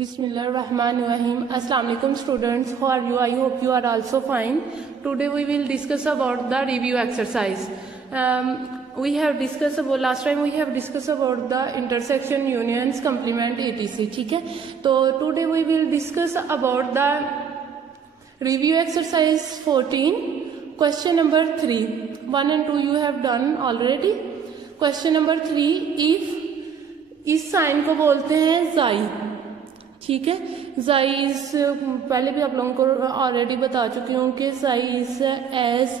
Bismillahirrahmanirrahim. Assalamu alaikum students. How are you? I hope you are also fine. Today we will discuss about the review exercise. We have discussed about last time we have discussed about the intersection, unions, complement, etc. ठीक है. तो today we will discuss about the review exercise 14. Question number 3. 1 and 2 you have done already. Question number 3. If इस sign को बोलते हैं जाई, ठीक है. जाइज पहले भी आप लोगों को ऑलरेडी बता चुकी हूँ कि xi is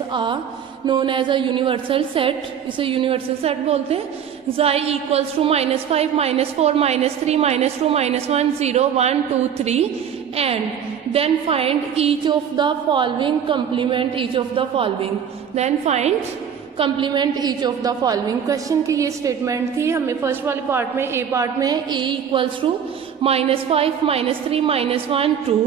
known as a universal set, इसे यूनिवर्सल सेट बोलते हैं. Xi equals to -5, -4, -3, -2, -1, 0, 1, 2, 3 and then find each of the following, complement each of the following, then find complement each of the following. Question की ये statement थी. हमें first वाले part में A part में ए इक्वल्स टू -5, -3, -1, 2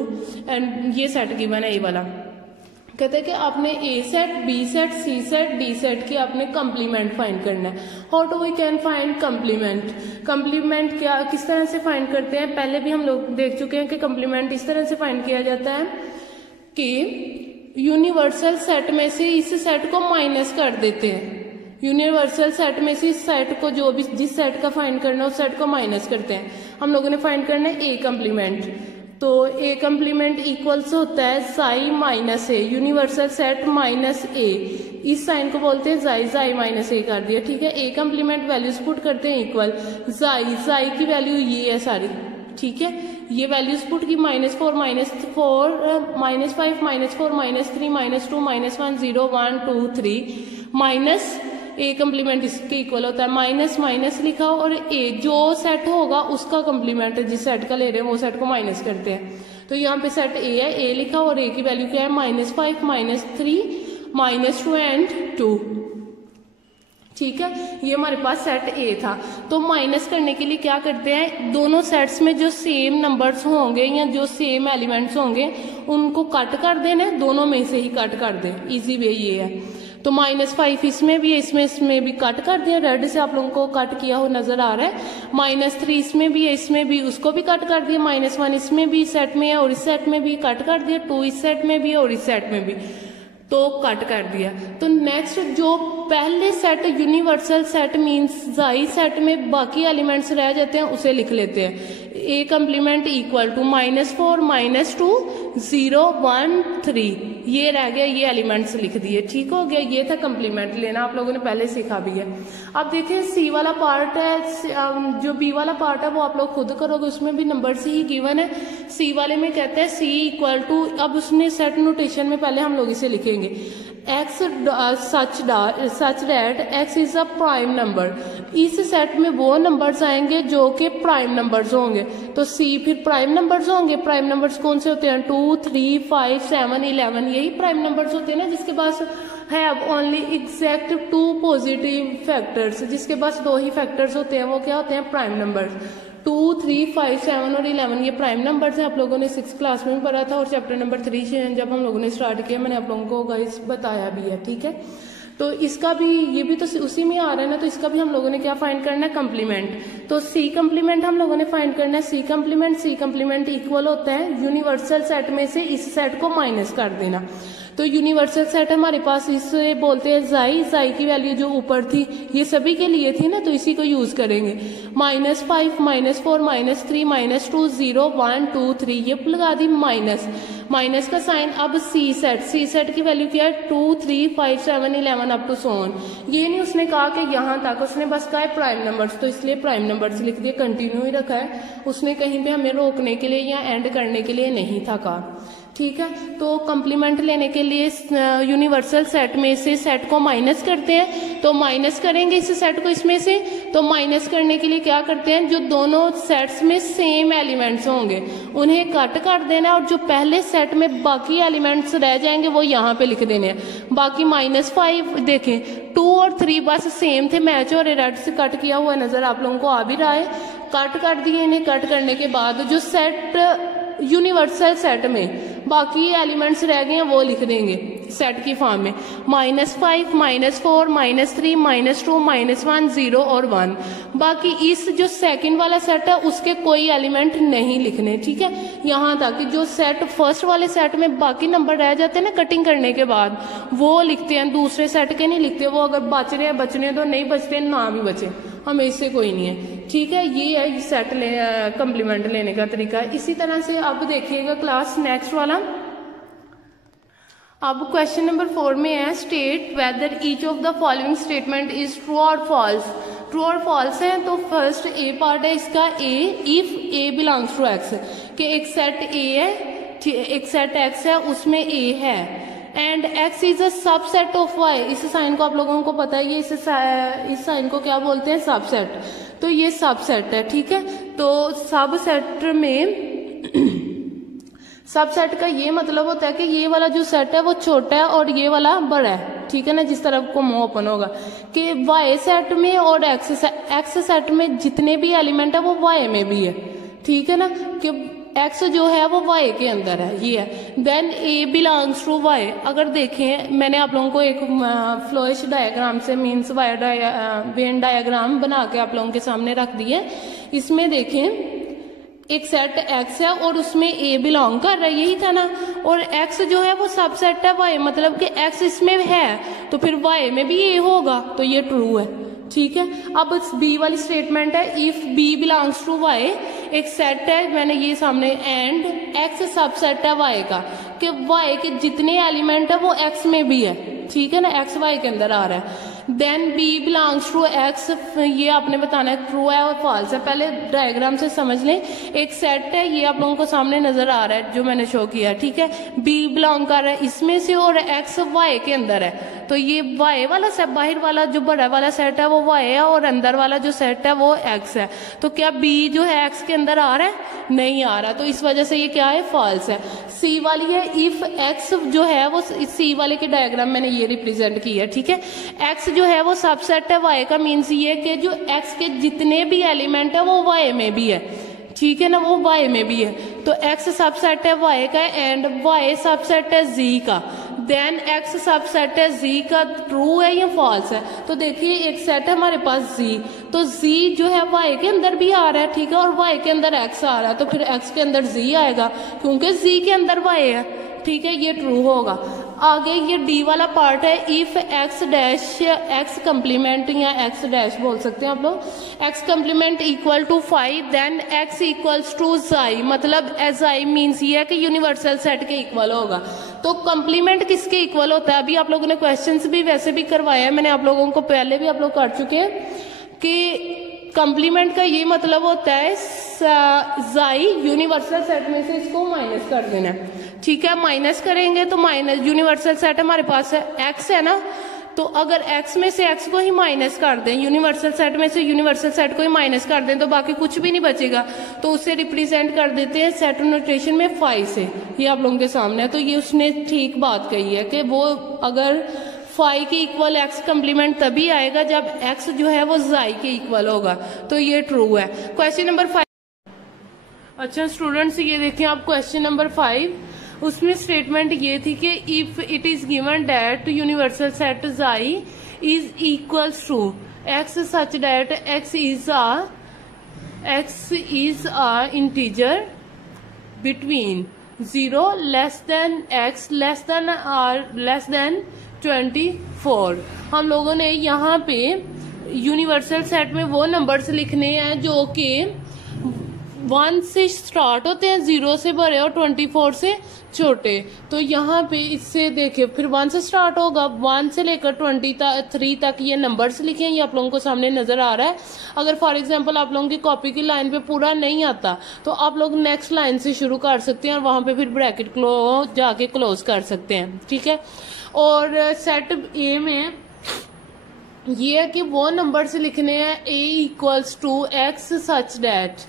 एंड ये set given है. A वाला कहते हैं कि आपने A set, B set, C set, D set की आपने कंप्लीमेंट फाइंड करना है. How do we can find complement? Complement क्या किस तरह से फाइंड करते हैं? पहले भी हम लोग देख चुके हैं कि कंप्लीमेंट इस तरह से फाइंड किया जाता है कि यूनिवर्सल सेट में से इस सेट को माइनस कर देते हैं. यूनिवर्सल सेट में से इस सेट को, जो भी जिस सेट का फाइंड करना है उस सेट को माइनस करते हैं. हम लोगों ने फाइंड करना है ए कंप्लीमेंट. तो ए कंप्लीमेंट इक्वल्स होता है साई माइनस ए, यूनिवर्सल सेट माइनस ए. इस साइन को बोलते हैं जाई, जाई माइनस ए कर दिया, ठीक है. ए कंप्लीमेंट वैल्यूज पुट करते हैं इक्वल जाई, जाई की वैल्यू ये है सारी, ठीक है. ये वैल्यूज पुट की -4, -4, -5, -4, -3, -2, -1, 0, 1, 2, 3 माइनस ए कंप्लीमेंट इसके इक्वल होता है. माइनस माइनस लिखा और ए जो सेट होगा उसका कंप्लीमेंट जिस सेट का ले रहे हैं वो सेट को माइनस करते हैं. तो यहाँ पे सेट ए है, ए लिखा और ए की वैल्यू क्या है -5, -3, -2 एंड 2, ठीक है. ये हमारे पास सेट ए था. तो माइनस करने के लिए क्या करते हैं, दोनों सेट्स में जो सेम नंबर्स होंगे या जो सेम एलिमेंट्स होंगे उनको कट कर देना, दोनों में से ही कट कर दें. इजी वे ये है. तो -5 इसमें भी है, इसमें भी कट कर दिया. रेड से आप लोगों को कट किया हो नजर आ रहा है. -3 इसमें भी है, इसमें भी उसको भी कट कर दिया. -1 इसमें भी सेट में है और इस सेट में भी कट कर दिया. 2 इस सेट में भी है और इस सेट में भी, तो कट कर दिया. तो नेक्स्ट जो पहले सेट यूनिवर्सल सेट मींस जाई सेट में बाकी एलिमेंट्स रह जाते हैं उसे लिख लेते हैं. ए कंप्लीमेंट इक्वल टू -4, -2, 0, 1, 3 ये रह गया, ये एलिमेंट्स लिख दिए. ठीक हो गया. ये था कंप्लीमेंट लेना, आप लोगों ने पहले सीखा भी है. अब देखिए सी वाला पार्ट है, जो बी वाला पार्ट है वो आप लोग खुद करोगे, उसमें भी नंबर से ही गिवन है. सी वाले में कहते हैं सी इक्वल टू, अब उसने सेट नोटेशन में पहले हम लोग इसे लिखेंगे x such that x is a prime number. इस सेट में वो नंबर्स आएंगे जो कि प्राइम नंबर्स होंगे. तो C फिर प्राइम नंबर्स होंगे. प्राइम नंबर्स कौन से होते हैं? 2, 3, 5, 7, 11 यही प्राइम नंबर्स होते हैं ना, जिसके पास have only exact 2 positive factors, जिसके पास 2 ही फैक्टर्स होते हैं, वो क्या होते हैं? Prime numbers. 2, 3, 5, 7 और 11 ये प्राइम नंबर्स हैं. आप लोगों ने 6th क्लास में भी पढ़ा था और चैप्टर नंबर 3 से जब हम लोगों ने स्टार्ट किया मैंने आप लोगों को गाइस बताया भी है, ठीक है. तो इसका भी, ये भी तो उसी में आ रहा है ना, तो इसका भी हम लोगों ने क्या फाइंड करना है? कंप्लीमेंट. तो सी कंप्लीमेंट हम लोगों ने फाइंड करना है. सी कंप्लीमेंट इक्वल होता है यूनिवर्सल सेट में से इस सेट को माइनस कर देना. तो यूनिवर्सल सेट हमारे पास इसे बोलते हैं जाई. जाई की वैल्यू जो ऊपर थी ये सभी के लिए थी ना, तो इसी को यूज करेंगे. -5, -4, -3, -2, 0, 1, 2, 3 ये लगा दी माइनस का साइन. अब सी सेट की वैल्यू क्या है? 2, 3, 5, 7, 11 अप टू सो ऑन. ये नहीं उसने कहा कि यहाँ तक, उसने बस कहा है प्राइम नंबर्स, तो इसलिए प्राइम नंबर्स लिख दिए. कंटिन्यू ही रखा है, उसने कहीं पे हमें रोकने के लिए या एंड करने के लिए नहीं था कहा, ठीक है. तो कंप्लीमेंट लेने के लिए यूनिवर्सल सेट में से सेट को माइनस करते हैं. तो माइनस करेंगे इस सेट को इसमें से, तो माइनस करने के लिए क्या करते हैं, जो दोनों सेट्स में सेम एलिमेंट्स होंगे उन्हें कट कर देना और जो पहले सेट में बाकी एलिमेंट्स रह जाएंगे वो यहाँ पे लिख देने हैं. बाकी -5 देखें 2 और 3 बस सेम थे, मैच और रेड से कट किया हुआ नजर आप लोगों को आ भी रहा है. कट कर दिए. इन्हें कट करने के बाद जो सेट यूनिवर्सल सेट में बाकी एलिमेंट्स रह गए हैं वो लिख देंगे. सेट की फॉर्म में, -5, -4, -3, -2, -1, 0 और 1। बाकी इस जो सेकंड वाला सेट है उसके कोई एलिमेंट नहीं लिखने, ठीक है। यहाँ तक जो सेट फर्स्ट वाले सेट में बाकी नंबर रह जाते हैं ना कटिंग करने के बाद, वो लिखते हैं, दूसरे सेट के नहीं लिखते। वो अगर बच रहे हैं बचने तो नहीं बचते ना भी बचे, हमें इससे कोई नहीं है, ठीक है। ये है सेट कंप्लीमेंट लेने का तरीका। इसी तरह से अब देखिएगा क्लास नेक्स्ट वाला। अब क्वेश्चन नंबर 4 में है, state whether each of the following statement is true और फॉल्स। ट्रू और फॉल्स है तो फर्स्ट ए पार्ट है इसका, a if a belongs to x, कि एक सेट ए है, एक सेट एक्स है, उसमें ए है, and X is a subset of Y. इस साइन को आप लोगों को पता है, ये इस साइन को क्या बोलते हैं, सबसेट। तो ये सबसेट है, ठीक है। तो सबसेट में सबसेट का ये मतलब होता है कि ये वाला जो सेट है वो छोटा है और ये वाला बड़ा है, ठीक है ना। जिस तरह को मुंह ओपन होगा कि वाई सेट में और एक्स सेट में जितने भी एलिमेंट है वो वाई में भी है, ठीक है ना, कि एक्स जो है वो वाई के अंदर है, ये है। Then A belongs to Y. अगर देखें, मैंने आप लोगों को एक फ्लोइश डायग्राम से मीन्स वेन डायग्राम बना के आप लोगों के सामने रख दिए। इसमें देखें एक सेट एक्स है और उसमें ए बिलोंग कर रहा है, यही था ना। और एक्स जो है वो सबसेट है वाई, मतलब कि एक्स इसमें है तो फिर वाई में भी ए होगा, तो ये ट्रू है, ठीक है। अब बी वाली स्टेटमेंट है, if B belongs to Y. एक सेट है, मैंने ये सामने, एंड एक्स सबसेट है वाई का, कि वाई के जितने एलिमेंट है वो एक्स में भी है, ठीक है ना, एक्स वाई के अंदर आ रहा है। Then B belongs to X, ये आपने बताना है ट्रू है और फॉल्स है। पहले डायग्राम से समझ लें, एक सेट है, ये आप लोगों को सामने नजर आ रहा है जो मैंने शो किया, ठीक है। बी बिलोंग कर रहा है इसमें से और एक्स वाई के अंदर है, तो ये वाई वाला सेट, बाहर वाला जो बड़ा वाला सेट है वो वाई है और अंदर वाला जो सेट है वो एक्स है। तो क्या बी जो है एक्स के अंदर आ रहा है, नहीं आ रहा, तो इस वजह से ये क्या है, फॉल्स है। सी वाली है, इफ एक्स जो है वो, सी वाले के डायग्राम मैंने ये रिप्रेजेंट किया, ठीक है। एक्स जो है वो सबसेट है वाई का, मीन्स ये कि जो एक्स के जितने भी एलिमेंट है वो वाई में भी है, ठीक है ना, वो वाई में भी है। तो एक्स सबसेट है वाई का एंड वाई सबसेट है जी का। देन एक्स सबसेट है जी का, ट्रू है या फॉल्स है। तो देखिए एक सेट है हमारे पास जी, तो जी जो है वाई के अंदर भी आ रहा है, ठीक है, और वाई के अंदर एक्स आ रहा है, तो फिर एक्स के अंदर जी आएगा क्योंकि जी के अंदर वाई है, ठीक है, ये ट्रू होगा। आगे ये डी वाला पार्ट है, if X dash X complement या एक्स डैश बोल सकते हैं आप लोग, X complement equal to 5 then X equals to xi. मतलब जाई मीन्स ये है कि यूनिवर्सल सेट के इक्वल होगा। तो कंप्लीमेंट किसके इक्वल होता है, अभी आप लोगों ने क्वेश्चंस भी वैसे भी करवाया है, मैंने आप लोगों को पहले भी आप लोग कर चुके हैं कि कंप्लीमेंट का ये मतलब होता है जाई यूनिवर्सल सेट में से इसको माइनस कर देना, ठीक है। माइनस करेंगे तो माइनस, यूनिवर्सल सेट हमारे पास है एक्स है ना, तो अगर एक्स में से एक्स को ही माइनस कर दें, यूनिवर्सल सेट में से यूनिवर्सल सेट को ही माइनस कर दें, तो बाकी कुछ भी नहीं बचेगा। तो उसे रिप्रेजेंट कर देते हैं सेट नोटेशन में 5 से, ये आप लोगों के सामने है। तो ये उसने ठीक बात कही है कि वो अगर 5 के इक्वल एक्स कंप्लीमेंट तभी आएगा जब एक्स जो है वो जाई के इक्वल होगा, तो ये ट्रू है। Question number 5। अच्छा स्टूडेंट्स, ये देखिए आप क्वेश्चन नंबर 5, उसमें स्टेटमेंट ये थी कि if it is given that universal set xi is equals to x such that x is a integer between 0 less than x less than r less than 24। हम लोगों ने यहाँ पे यूनिवर्सल सेट में वो नंबर्स लिखने हैं जो कि 1 से स्टार्ट होते हैं, 0 से बड़े और 24 से छोटे। तो यहाँ पे इससे देखिए फिर 1 से स्टार्ट होगा, 1 से लेकर 23 तक ये नंबर्स लिखे हैं, ये आप लोगों को सामने नजर आ रहा है। अगर फॉर एग्जांपल आप लोगों की कॉपी की लाइन पे पूरा नहीं आता तो आप लोग नेक्स्ट लाइन से शुरू कर सकते हैं और वहां पे फिर ब्रैकेट जाके क्लोज कर सकते हैं, ठीक है। और सेट ए में ये है कि वो नंबर से लिखने हैं a equals to x such that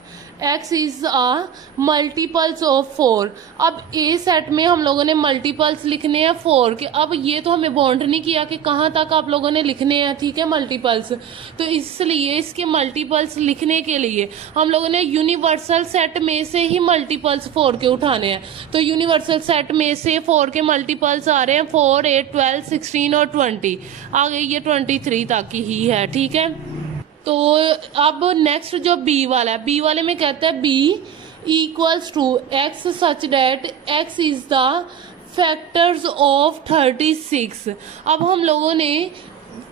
x is a multiples of 4। अब ए सेट में हम लोगों ने मल्टीपल्स लिखने हैं 4 के। अब ये तो हमें बाउंड नहीं किया कि कहाँ तक आप लोगों ने लिखने हैं, ठीक है, मल्टीपल्स। तो इसलिए इसके मल्टीपल्स लिखने के लिए हम लोगों ने यूनिवर्सल सेट में से ही मल्टीपल्स 4 के उठाने हैं। तो यूनिवर्सल सेट में से 4 के मल्टीपल्स आ रहे हैं 4, 8, 12, 16 और 20। आ गई ये 23 तक ही है, ठीक है। तो अब नेक्स्ट जो बी वाला है, बी वाले में कहता है B equals to x such that X is the factors of 36। अब हम लोगों ने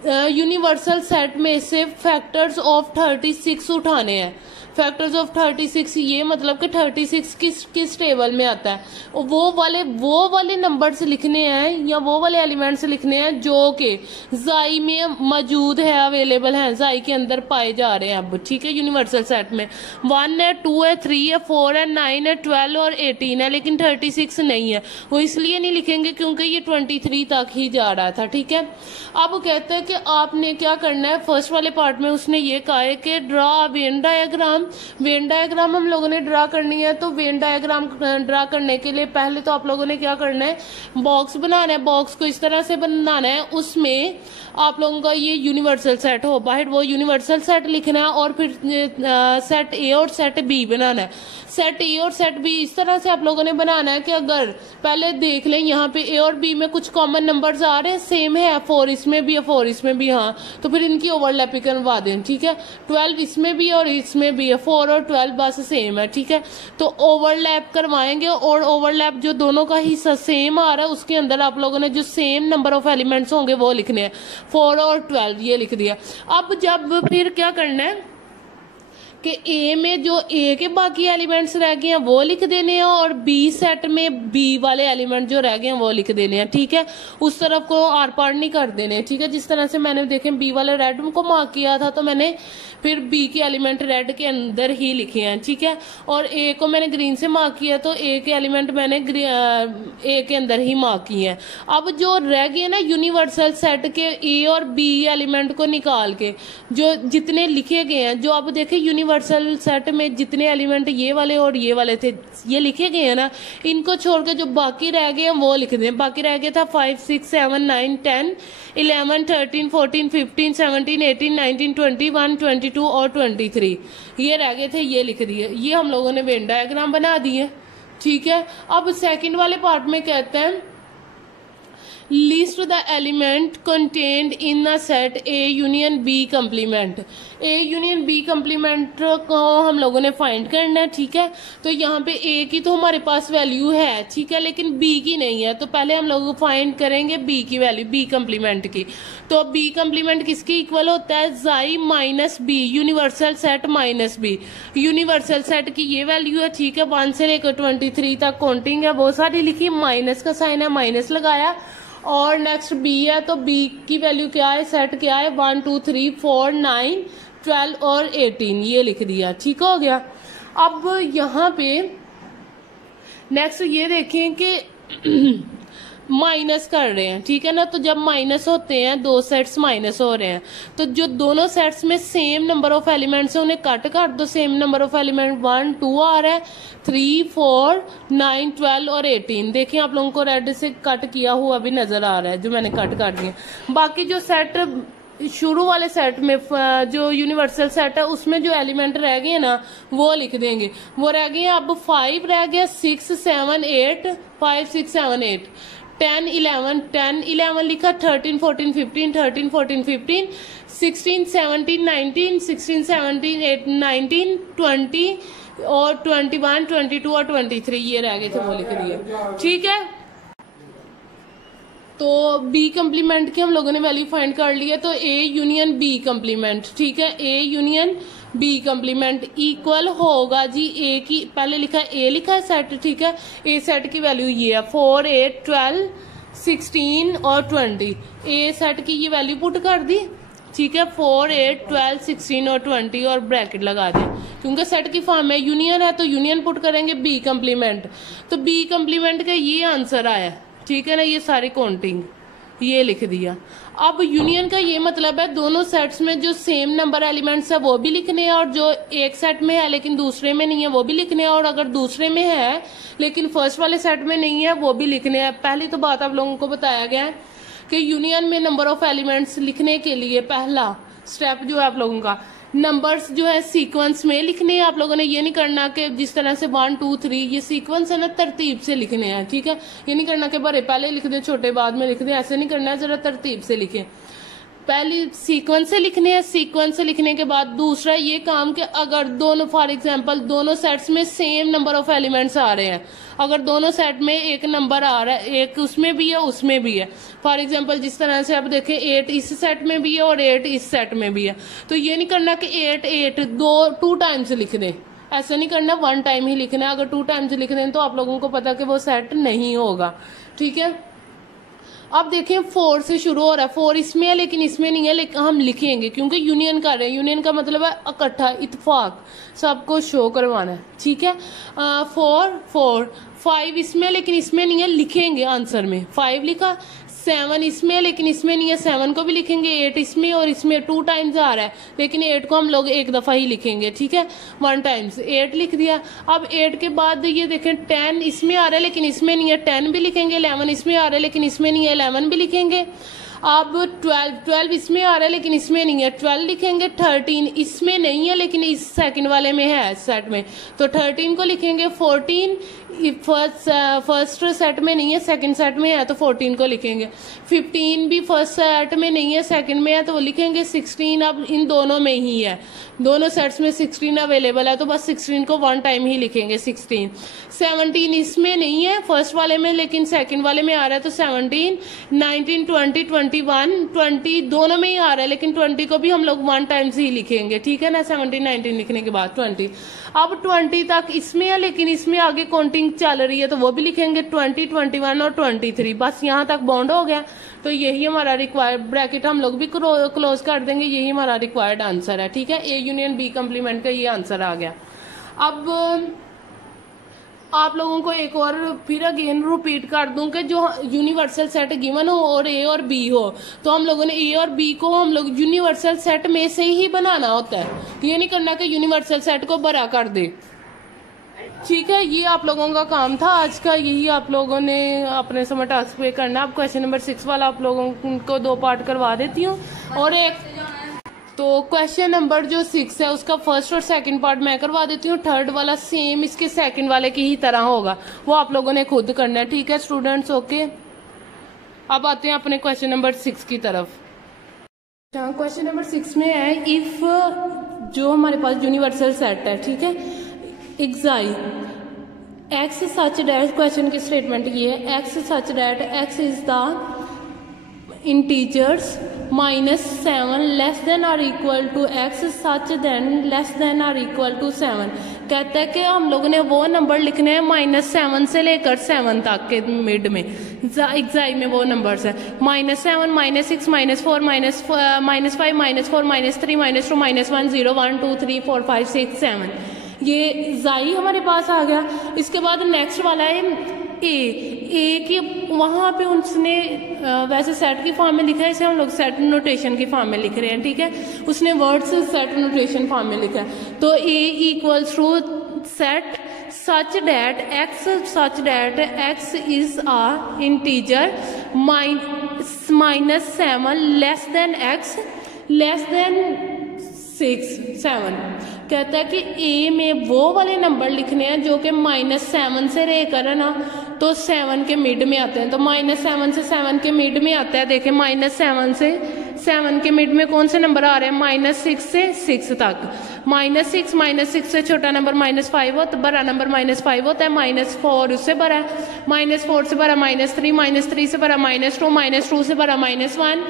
यूनिवर्सल सेट में से फैक्टर्स ऑफ 36 उठाने हैं। फैक्टर्स ऑफ 36 ये मतलब कि 36 किस टेबल में आता है, वो वाले नंबर से लिखने हैं या वो वाले एलिमेंट से लिखने हैं जो कि जाई में मौजूद है, अवेलेबल है, जाई के अंदर पाए जा रहे हैं अब, ठीक है। यूनिवर्सल सेट में 1 है, 2 है, 3 है, 4 है, 9 है, 12 और 18 है, लेकिन 36 नहीं है। वो इसलिए नहीं लिखेंगे क्योंकि ये 23 तक ही जा रहा था, ठीक है। अब कहते हैं कि आपने क्या करना है, फर्स्ट वाले पार्ट में उसने ये कहा है कि draw Venn diagram. Venn diagram हम लोगों ने ड्रा करनी है। तो वेन डायग्राम ड्रा करने के लिए पहले तो आप लोगों ने क्या करना है, बॉक्स बनाना है। बॉक्स को इस तरह से बनाना है, उसमें आप लोगों का ये यूनिवर्सल सेट हो, बाहर वो यूनिवर्सल सेट लिखना है और फिर सेट ए और सेट बी बनाना है। सेट ए और सेट बी इस तरह से आप लोगों ने बनाना है कि अगर पहले देख लें यहाँ पे ए और बी में कुछ कॉमन नंबर्स आ रहे हैं, सेम है, 4 इसमें भी है, 4 इसमें भी, हाँ, तो फिर इनकी ओवरलैप करवा दें, ठीक है। 12 इसमें भी और इसमें भी है, 4 और 12 बस सेम है, ठीक है। तो ओवरलैप करवाएंगे और ओवरलैप जो दोनों का हिस्सा सेम आ रहा है उसके अंदर आप लोगों ने जो सेम नंबर ऑफ एलिमेंट्स होंगे वो लिखने हैं, 4 और 12 ये लिख दिया। अब जब फिर क्या करना है कि ए में जो ए के बाकी एलिमेंट्स रह गए हैं वो लिख देने हैं और बी सेट में बी वाले एलिमेंट जो रह गए हैं वो लिख देने हैं, ठीक है। उस तरफ को आर पार नहीं कर देने, ठीक है। जिस तरह से मैंने देखे बी वाले रेड को मार्क किया था तो मैंने फिर बी के एलिमेंट रेड के अंदर ही लिखे हैं, ठीक है। और ए को मैंने ग्रीन से मार्क किया तो ए के एलिमेंट मैंने ए के अंदर ही मार्क किए हैं। अब जो रह गए ना यूनिवर्सल सेट के ए और बी एलिमेंट को निकाल के जो जितने लिखे गए हैं, जो अब देखे यूनिवर्सल सेट में जितने एलिमेंट ये वाले और ये वाले थे ये लिखे गए हैं ना, इनको छोड़ के जो बाकी रह गए हैं वो लिख दें। बाकी रह गया था 5, 6, 7, 9, 10, 11, 13, 14, 15, 17, 18, 19, 21, 22 और 23 ये रह गए थे, ये लिख दिए। ये हम लोगों ने वेन डायग्राम बना दिए, ठीक है। अब सेकंड वाले पार्ट में कहते हैं list the element contained in the set A union B complement. A union B complement को हम लोगों ने फाइंड करना है, ठीक है। तो यहाँ पे ए की तो हमारे पास वैल्यू है, ठीक है, लेकिन बी की नहीं है। तो पहले हम लोग फाइंड करेंगे बी की वैल्यू, बी कंप्लीमेंट की। तो बी कंप्लीमेंट किसकी इक्वल होता है, xi minus B, universal set minus B. Universal set की ये वैल्यू है, ठीक है, 1 से लेकर 23 तक काउंटिंग है, बहुत सारी लिखी, माइनस का साइन है, माइनस लगाया। और नेक्स्ट बी है, तो बी की वैल्यू क्या है, सेट क्या है, 1, 2, 3, 4, 9, 12 और 18 ये लिख दिया, ठीक हो गया। अब यहाँ पे नेक्स्ट ये देखें कि माइनस कर रहे हैं, ठीक है ना। तो जब माइनस होते हैं, दो सेट्स माइनस हो रहे हैं, तो जो दोनों सेट्स में सेम नंबर ऑफ एलिमेंट्स है उन्हें कट कर दो। सेम नंबर ऑफ एलिमेंट 1, 2 आ रहा है, 3, 4, 9, 12 और 18। देखिए आप लोगों को रेड से कट किया हुआ भी नजर आ रहा है जो मैंने कट कर दिया। बाकी जो सेट शुरू वाले सेट में जो यूनिवर्सल सेट है उसमें जो एलिमेंट रह गए ना वो लिख देंगे। वो रह गए अब 5 रह गया, 6, 7, 8, 5, 6, 7, 8, 10, 11 लिखा, 13, 14, 15, 13, 14, 15, 16, 17, 19, 16, 17, 18, 19, 20 और 21, 22 और 23 ये रह गए थे, वो लिख दिए, ठीक है। तो बी कंप्लीमेंट की हम लोगों ने वैल्यू फाइंड कर ली है। तो ए यूनियन बी कंप्लीमेंट, ठीक है, A union B complement equal होगा जी ए की, पहले लिखा ए लिखा है सेट, ठीक है। ए सेट की वैल्यू ये है 4, 8, 12, 16 और 20। ए सेट की ये वैल्यू पुट कर दी, ठीक है, 4, 8, 12, 16 और 20 और ब्रैकेट लगा दें क्योंकि सेट की फॉर्म है, यूनियन है तो यूनियन पुट करेंगे बी कंप्लीमेंट। तो बी कंप्लीमेंट का ये आंसर आया, ठीक है ना। ये सारी काउंटिंग ये लिख दिया। अब यूनियन का ये मतलब है दोनों सेट्स में जो सेम नंबर एलिमेंट्स है वो भी लिखने हैं, और जो एक सेट में है लेकिन दूसरे में नहीं है वो भी लिखने हैं, और अगर दूसरे में है लेकिन फर्स्ट वाले सेट में नहीं है वो भी लिखने हैं। पहली तो बात आप लोगों को बताया गया है कि यूनियन में नंबर ऑफ एलिमेंट्स लिखने के लिए पहला स्टेप जो है आप लोगों का नंबर्स जो है सीक्वेंस में लिखने हैं। आप लोगों ने ये नहीं करना कि जिस तरह से 1 2 3 ये सीक्वेंस है ना, तरतीब से लिखने हैं, ठीक है। ये नहीं करना कि बड़े पहले लिख दे छोटे बाद में लिख दे, ऐसे नहीं करना है, जरा तरतीब से लिखें। पहली सीक्वेंस से लिखने हैं, सीक्वेंस से लिखने के बाद दूसरा ये काम कि अगर दोनों फॉर एग्जांपल दोनों सेट्स में सेम नंबर ऑफ एलिमेंट्स आ रहे हैं, अगर दोनों सेट में एक नंबर आ रहा है, एक उसमें भी है उसमें भी है, फॉर एग्जांपल जिस तरह से आप देखें 8 इस सेट में भी है और 8 इस सेट में भी है, तो ये नहीं करना कि 8 8 टू टाइम्स लिख दें, ऐसा नहीं करना, 1 टाइम ही लिखना है। अगर 2 टाइम्स लिख दें तो आप लोगों को पता कि वो सेट नहीं होगा, ठीक है। अब देखें 4 से शुरू हो रहा है, 4 इसमें है लेकिन इसमें नहीं है, लेकिन हम लिखेंगे क्योंकि यूनियन कर रहे हैं। यूनियन का मतलब है इकट्ठा, इत्तेफाक, सबको शो करवाना है, ठीक है। 4 4 5 इसमें लेकिन इसमें नहीं है, लिखेंगे आंसर में, 5 लिखा। 7 इसमें लेकिन इसमें नहीं है, 7 को भी लिखेंगे। 8 इसमें और इसमें 2 टाइम्स आ रहा है लेकिन 8 को हम लोग एक दफा ही लिखेंगे, ठीक है, 1 टाइम्स 8 लिख दिया। अब 8 के बाद ये देखें 10 इसमें आ रहा है लेकिन इसमें नहीं है, 10 भी लिखेंगे। 11 इसमें आ रहा है लेकिन इसमें नहीं है, 11 भी लिखेंगे। अब 12 इसमें आ रहा है लेकिन इसमें नहीं है, 12 लिखेंगे। 13 इसमें नहीं है लेकिन इस सेकंड वाले में है सेट में, तो 13 को लिखेंगे। 14 फर्स्ट सेट में नहीं है, सेकंड सेट में है तो 14 को लिखेंगे। 15 भी फर्स्ट सेट में नहीं है, सेकंड में है तो वो लिखेंगे। 16 अब इन दोनों में ही है, दोनों सेट्स में 16 अवेलेबल है तो बस 16 को 1 टाइम ही लिखेंगे, 16। 17 इसमें नहीं है फर्स्ट वाले में लेकिन सेकंड वाले में आ रहा है तो 17। 19 20 21 20 दोनों में ही आ रहा है लेकिन 20 को भी हम लोग 1 टाइम्स ही लिखेंगे, ठीक है ना। 17 19 लिखने के बाद 20। अब 20 तक इसमें है लेकिन इसमें आगे काउंटिंग चल रही है तो वो भी लिखेंगे 20 21 और 23, बस यहाँ तक बाउंड हो गया। तो यही हमारा रिक्वायर्ड ब्रैकेट हम लोग भी क्लोज कर देंगे, यही हमारा रिक्वायर्ड आंसर है, ठीक है। ए यूनियन बी कम्प्लीमेंट का ये आंसर आ गया। अब आप लोगों को एक और फिर अगेन रिपीट कर दूं कि जो यूनिवर्सल सेट गिवन हो और ए और बी हो, तो हम लोगों ने ए और बी को हम लोग यूनिवर्सल सेट में से ही बनाना होता है, ये नहीं करना कि यूनिवर्सल सेट को बड़ा कर दे, ठीक है। ये आप लोगों का काम था आज का, यही आप लोगों ने अपने समय टास्क पे करना। अब क्वेश्चन नंबर 6 वाला आप लोगों को 2 पार्ट करवा देती हूँ और एक तो क्वेश्चन नंबर जो 6 है उसका फर्स्ट और सेकंड पार्ट मैं करवा देती हूँ, थर्ड वाला सेम इसके सेकंड वाले की ही तरह होगा, वो आप लोगों ने खुद करना है, ठीक है स्टूडेंट्स, ओके। अब आते हैं अपने क्वेश्चन नंबर 6 की तरफ। क्वेश्चन नंबर 6 में है इफ जो हमारे पास यूनिवर्सल सेट है, ठीक है, एक्साई एक्स सच डैट, क्वेश्चन की स्टेटमेंट ये है, X such that x is the integers -7 less than or equal to x such then less than or equal to 7। कहता है कि हम लोगों ने वो नंबर लिखने हैं -7 से लेकर 7 तक के मिड में, एक्साई में वो नंबर्स है -7 -6 -4 -5 -4 -3 -2 -1 0 1 2 3 4 5 6 7, ये जाई हमारे पास आ गया। इसके बाद नेक्स्ट वाला है ए की, वहां पे उसने वैसे सेट की फॉर्म में लिखा है, इसे हम लोग सेट नोटेशन की फॉर्म में लिख रहे हैं, ठीक है, उसने वर्ड्स सेट नोटेशन फॉर्म में लिखा है। तो A equals to set such that x is a integer -7 less than x less than 7। कहता है कि ए में वो वाले नंबर लिखने हैं जो कि -7 से लेकर है ना तो 7 के मिड में आते हैं, तो -7 से 7 के मिड में आता है। देखें -7 से 7 के मिड में कौन से नंबर आ रहे हैं, -6 से 6 तक, -6 से छोटा नंबर -5 होता, बड़ा नंबर -5 होता है, -4 उससे बड़ा है, -4 से बड़ा -3 -3 से बड़ा -2 -2 से बड़ा -1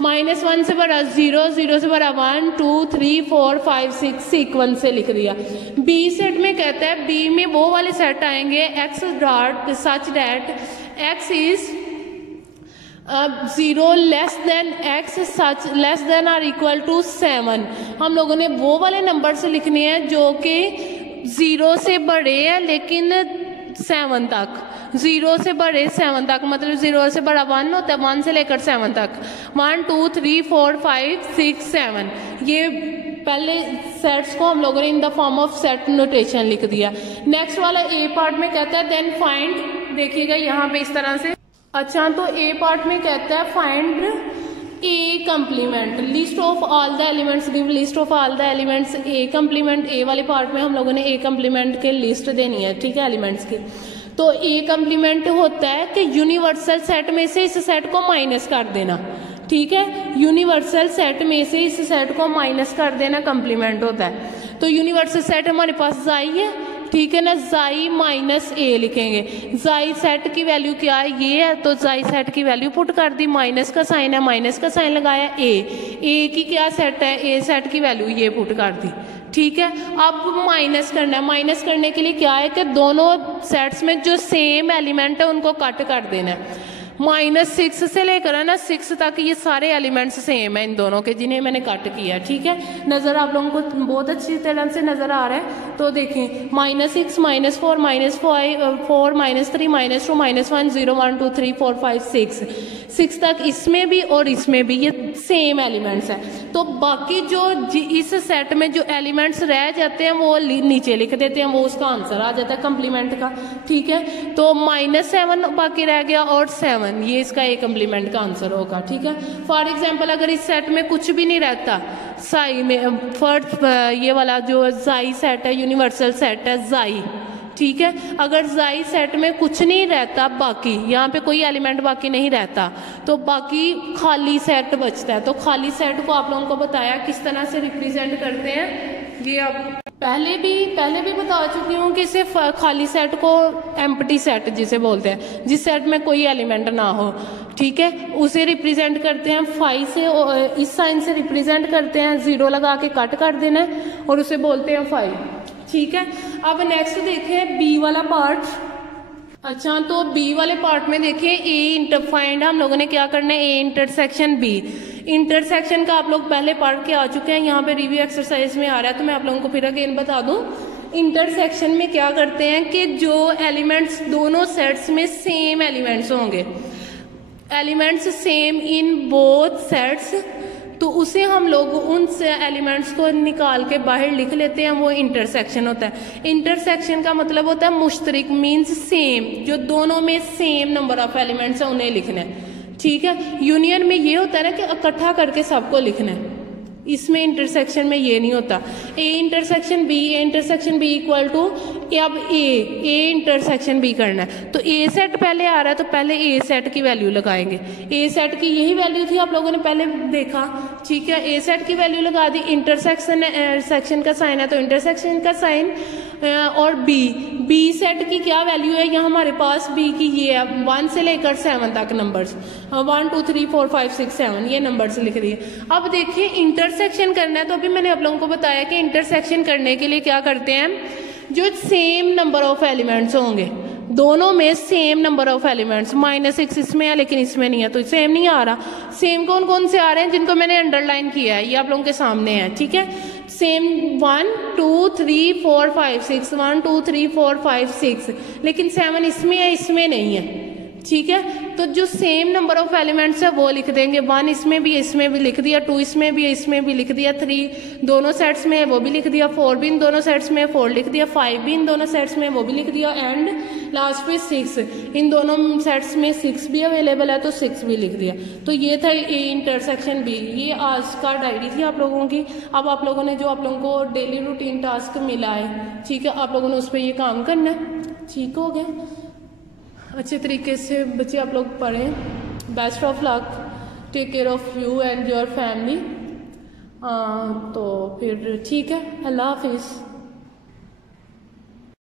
-1 से बड़ा 0 0 से बड़ा 1 2 3 4 5 6 सीक्वेंस से लिख दिया। बी सेट में कहता है बी में वो वाले सेट आएंगे X dot such that x is 0 less than X such less than or equal to 7। हम लोगों ने वो वाले नंबर से लिखने हैं जो कि 0 से बड़े हैं लेकिन 7 तक, 0 से बड़े 7 तक, मतलब 0 से बड़ा 1 होता है, 1 से लेकर 7 तक, 1 2 3 4 5 6 7, ये पहले सेट्स को हम लोगों ने in the form of set notation लिख दिया। नेक्स्ट वाला ए पार्ट में कहता है देन फाइंड, देखिएगा यहाँ पे इस तरह से। अच्छा, तो ए पार्ट में कहता है find A complement, list of all the elements, give list of all the elements A complement. A वाले पार्ट में हम लोगों ने ए कंप्लीमेंट के लिस्ट देनी है, ठीक है, एलिमेंट्स की। तो ए कंप्लीमेंट होता है कि यूनिवर्सल सेट में से इस सेट को माइनस कर देना, ठीक है, यूनिवर्सल सेट में से इस सेट को माइनस कर देना कंप्लीमेंट होता है। तो यूनिवर्सल सेट हमारे पास जाई है, ठीक है ना, जाई माइनस ए लिखेंगे। जाई सेट की वैल्यू क्या है, ये है, तो जाई सेट की वैल्यू पुट कर दी, माइनस का साइन है, माइनस का साइन लगाया, ए की क्या सेट है, ए सेट की वैल्यू ये पुट कर दी, ठीक है। अब माइनस करना है, माइनस करने के लिए क्या है कि दोनों सेट्स में जो सेम एलिमेंट है उनको कट कर देना है। -6 से लेकर है ना 6 तक ये सारे एलिमेंट्स सेम है इन दोनों के, जिन्हें मैंने कट किया, ठीक है। नज़र आप लोगों को बहुत अच्छी तरह से नज़र आ रहा है। तो देखिए -6 -4 -5 4 -3 -2 -1 0 1 2 3 4 5 6 तक इसमें भी और इसमें भी ये सेम एलिमेंट्स हैं। तो बाकी जो इस सेट में जो एलिमेंट्स रह जाते हैं वो नीचे लिख देते हैं, वो उसका आंसर आ जाता है कंप्लीमेंट का, ठीक है। तो -7 बाकी रह गया और 7, ये इसका ए कंप्लीमेंट का आंसर होगा, ठीक है। फॉर एग्जांपल अगर इस सेट में कुछ भी नहीं रहता, साई में फर्स्ट ये वाला जो जाई सेट है, यूनिवर्सल सेट है जाई, ठीक है, अगर जाई सेट में कुछ नहीं रहता, बाकी यहाँ पे कोई एलिमेंट बाकी नहीं रहता, तो बाकी खाली सेट बचता है। तो खाली सेट को आप लोगों को बताया किस तरह से रिप्रेजेंट करते हैं, ये आप पहले भी बता चुकी हूँ कि सिर्फ खाली सेट को एम्प्टी सेट जिसे बोलते हैं, जिस सेट में कोई एलिमेंट ना हो, ठीक है, उसे रिप्रेजेंट करते हैं 5 से, इस साइन से रिप्रेजेंट करते हैं, 0 लगा के कट कर देना है और उसे बोलते हैं 5, ठीक है। अब नेक्स्ट देखें बी वाला पार्ट। अच्छा, तो बी वाले पार्ट में देखिए ए फाइंड हम लोगों ने क्या करना है, ए इंटरसेक्शन बी। इंटरसेक्शन का आप लोग पहले पढ़ के आ चुके हैं, यहाँ पे रिव्यू एक्सरसाइज में आ रहा है, तो मैं आप लोगों को फिर अगेन बता दूं। इंटरसेक्शन में क्या करते हैं कि जो एलिमेंट्स दोनों सेट्स में सेम एलिमेंट्स होंगे, elements same in both sets, तो उसे हम लोग उन एलिमेंट्स को निकाल के बाहर लिख लेते हैं, वो इंटरसेक्शन होता है। इंटरसेक्शन का मतलब होता है मुश्तरिक, मीन्स सेम, जो दोनों में सेम नंबर ऑफ एलिमेंट्स है उन्हें लिखना है, ठीक है। यूनियन में ये होता है ना कि इकट्ठा करके सबको लिखना है, इसमें इंटरसेक्शन में ये नहीं होता। A intersection B equal to, अब ए इंटरसेक्शन बी करना है, तो ए सेट पहले आ रहा है तो पहले ए सेट की वैल्यू लगाएंगे। ए सेट की यही वैल्यू थी, आप लोगों ने पहले देखा, ठीक है। ए सेट की वैल्यू लगा दी, इंटरसेक्शन का साइन है तो इंटरसेक्शन का साइन, और बी सेट की क्या वैल्यू है, यहाँ हमारे पास बी की ये है 1 से लेकर 7 तक नंबर्स, 1 2 3 4 5 6 7 ये नंबर्स लिख दिए। अब देखिए इंटरसेक्शन करना है, तो अभी मैंने आप लोगों को बताया कि इंटरसेक्शन करने के लिए क्या करते हैं, जो सेम नंबर ऑफ एलिमेंट्स होंगे, दोनों में सेम नंबर ऑफ एलिमेंट्स, -6 इसमें है लेकिन इसमें नहीं है, तो सेम नहीं आ रहा। सेम कौन कौन से आ रहे हैं, जिनको मैंने अंडरलाइन किया है, ये आप लोगों के सामने है, ठीक है। सेम 1 2 3 4 5 6 1 2 3 4 5 6, लेकिन 7 इसमें है, इसमें नहीं है, ठीक है। तो जो सेम नंबर ऑफ एलिमेंट्स है वो लिख देंगे, 1 इसमें भी लिख दिया, 2 इसमें भी लिख दिया, 3 दोनों सेट्स में है वो भी लिख दिया, 4 भी इन दोनों सेट्स में 4 लिख दिया, 5 भी इन दोनों सेट्स में वो भी लिख दिया, एंड लास्ट पे 6 इन दोनों सेट्स में 6 भी अवेलेबल है तो 6 भी लिख दिया। तो ये था ए इंटरसेक्शन बी। ये आज का डायरी थी आप लोगों की। अब आप लोगों ने जो आप लोगों को डेली रूटीन टास्क मिला है, ठीक है, आप लोगों ने उस पर ये काम करना है, ठीक हो गया। अच्छे तरीके से बच्चे आप लोग पढ़ें। Best of luck, take care of you and your family. तो फिर ठीक है, अल्लाह हाफिज़।